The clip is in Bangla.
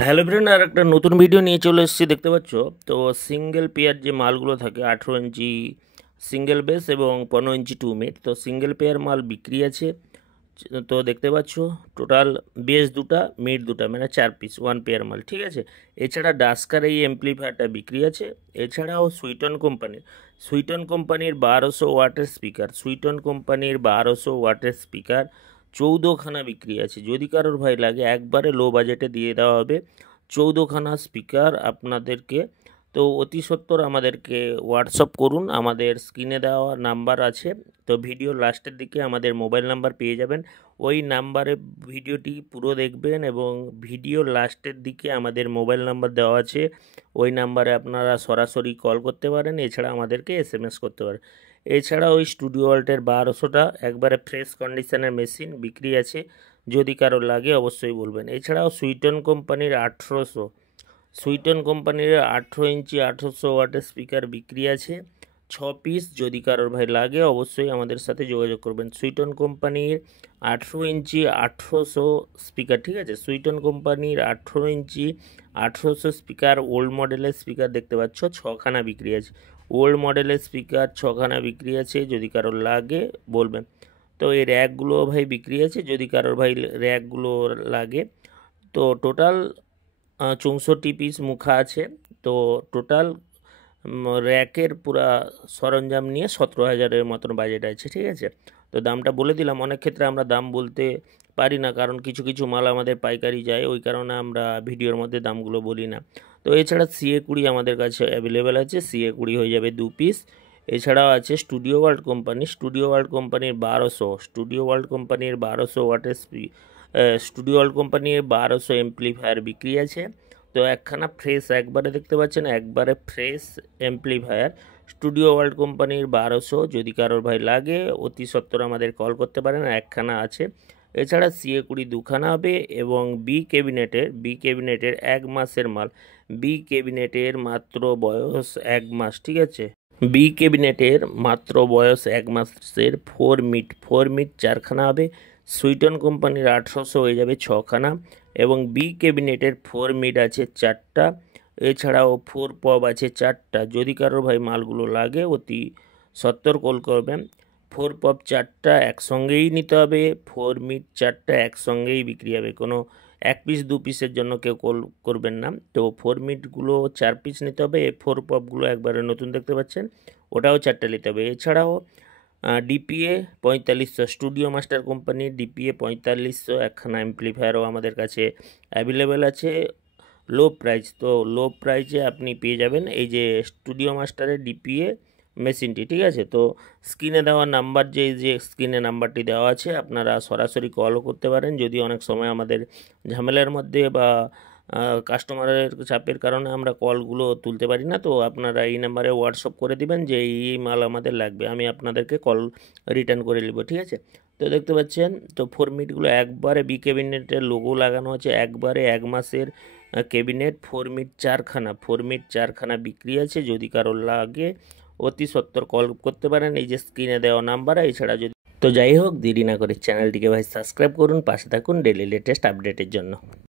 হ্যালো ফ্রেন্ড, আর একটা নতুন ভিডিও নিয়ে চলে এসেছি। দেখতে পাচ্ছ তো সিঙ্গেল পেয়ার যে মালগুলো থাকে 18 ইঞ্চি সিঙ্গেল বেস এবং 15 ইঞ্চি 2 মিট, তো সিঙ্গেল পেয়ার মাল বিক্রি আছে। তো দেখতে পাচ্ছ টোটাল বেস দুটা, মিট দুটা, মানে 4 পিস, 1 পেয়ার মাল, ঠিক আছে। এছাড়া ডাস্কার এই এমপ্লিফায়ারটা বিক্রি আছে। এছাড়াও সুইটন কোম্পানির 1200 ওয়াটের স্পিকার, 14খানা বিক্রি আছে। যদি কারোর ভাই লাগে একবারে লো বাজেটে দিয়ে দেওয়া হবে 14খানা স্পিকার আপনাদেরকে। তো অতি সত্বর আমাদেরকে হোয়াটসঅ্যাপ করুন, আমাদের স্ক্রিনে দেওয়া নাম্বার আছে। তো ভিডিওর লাস্টের দিকে আমাদের মোবাইল নাম্বার পেয়ে যাবেন, ওই নাম্বারে ভিডিওটি পুরো দেখবেন এবং ভিডিওর লাস্টের দিকে আমাদের মোবাইল নাম্বার দেওয়া আছে, ওই নাম্বারে আপনারা সরাসরি কল করতে পারেন, এছাড়া আমাদেরকে SMS করতে পারেন। এছাড়া ওই স্টুডিও ওয়াল্টের 1200টা একবারে ফ্রেশ কন্ডিশনের মেশিন বিক্রি আছে, যদি কারো লাগে অবশ্যই বলবেন। এছাড়াও সুইটন কোম্পানির 18 ইঞ্চি 1800 ওয়াটের স্পিকার বিক্রি আছে 6 পিস। যদি কারোর ভাই লাগে অবশ্যই আমাদের সাথে যোগাযোগ করবেন। সুইটন কোম্পানির 18 ইঞ্চি 1800 স্পিকার, ঠিক আছে। সুইটন কোম্পানির 18 ইঞ্চি 1800 স্পিকার, ওল্ড মডেলের স্পিকার দেখতে পাচ্ছ 6খানা বিক্রি আছে। ওল্ড মডেলের স্পিকার 6খানা বিক্রি আছে, যদি কারোর লাগে বলবেন। তো এই র্যাকগুলো ভাই বিক্রি আছে, যদি কারোর ভাই র্যাকগুলো লাগে। তো টোটাল 64 পিস মুখা আছে। তো টোটাল র্যাকের পুরা সরঞ্জাম নিয়ে 17,000-এর মতন বাজেট আছে, ঠিক আছে। তো দামটা বলে দিলাম। অনেক ক্ষেত্রে আমরা দাম বলতে পারি না, কারণ কিছু কিছু মাল আমাদের পাইকারি যায়, ওই কারণে আমরা ভিডিওর মধ্যে দামগুলো বলি না। তো এছাড়া CA20 আমাদের কাছে অ্যাভেলেবেল আছে, CA20 হয়ে যাবে 2 পিস। এছাড়াও আছে স্টুডিও ওয়ার্ল্ড কোম্পানির 1200 এমপ্লিফায়ার বিক্রি আছে। তো একখানা ফ্রেশ, একবারে দেখতে পাচ্ছেন একবারে ফ্রেশ এমপ্লিফায়ার স্টুডিও ওয়ার্ল্ড কোম্পানির 1200, যদি কারোর ভাই লাগে অতি সত্বর আমাদের কল করতে পারেন, একখানা আছে। এছাড়া CA20 দুখানা হবে এবং বি ক্যাবিনেটের 1 মাসের মাল, বি ক্যাবিনেটের মাত্র বয়স 1 মাস, ঠিক আছে। বি ক্যাবিনেটের মাত্র বয়স 1 মাসের 4 মিট 4খানা হবে। সুইটন কোম্পানির 1800 হয়ে যাবে 6খানা এবং বি ক্যাবিনেটের 4 মিট আছে 4টা। এছাড়াও 4 পপ আছে 4টা। যদি কারোর ভাই মালগুলো লাগে অতি সত্বর কল করবেন। 4 পপ 4টা একসঙ্গেই নিতে হবে, 4 মিট 4টা একসঙ্গেই বিক্রি হবে, কোনো 1 পিস 2 পিসের জন্য কেউ কল করবেন না। তো 4 মিটগুলো 4 পিস নিতে হবে, 4 পপগুলো একবারে নতুন দেখতে পাচ্ছেন ওটাও 4টা নিতে হবে। এছাড়াও DPA 4500, স্টুডিও মাস্টার কোম্পানির DPA 4500 একখানা এমপ্লিফায়ারও আমাদের কাছে অ্যাভেলেবেল আছে লো প্রাইস। তো লো প্রাইসে আপনি পেয়ে যাবেন এই যে স্টুডিও মাস্টারের DPA মেশিনটি, ঠিক আছে। তো স্ক্রিনে দেওয়া নাম্বার, যে স্ক্রিনে নাম্বারটি দেওয়া আছে, আপনারা সরাসরি কলও করতে পারেন। যদি অনেক সময় আমাদের ঝামেলার মধ্যে বা কাস্টমারের চাপের কারণে আমরা কলগুলো তুলতে পারি না, তো আপনারা এই নাম্বারে হোয়াটসঅ্যাপ করে দিবেন যে এই মাল আমাদের লাগবে, আমি আপনাদেরকে কল রিটার্ন করে নেব, ঠিক আছে। তো দেখতে পাচ্ছেন তো 4 মিটগুলো একবারে বি ক্যাবিনেটের লোগো লাগানো আছে, একবারে 1 মাসের ক্যাবিনেট, 4 মিট 4খানা বিক্রি আছে। যদি কারোর লাগে অতি সত্বর কল করতে পারেন এই যে স্ক্রিনে দেওয়া নাম্বারে। এছাড়া যদি, তো যাই হোক দেরি না করে চ্যানেলটিকে ভাই সাবস্ক্রাইব করুন, পাশে থাকুন ডেলি লেটেস্ট আপডেটের জন্য।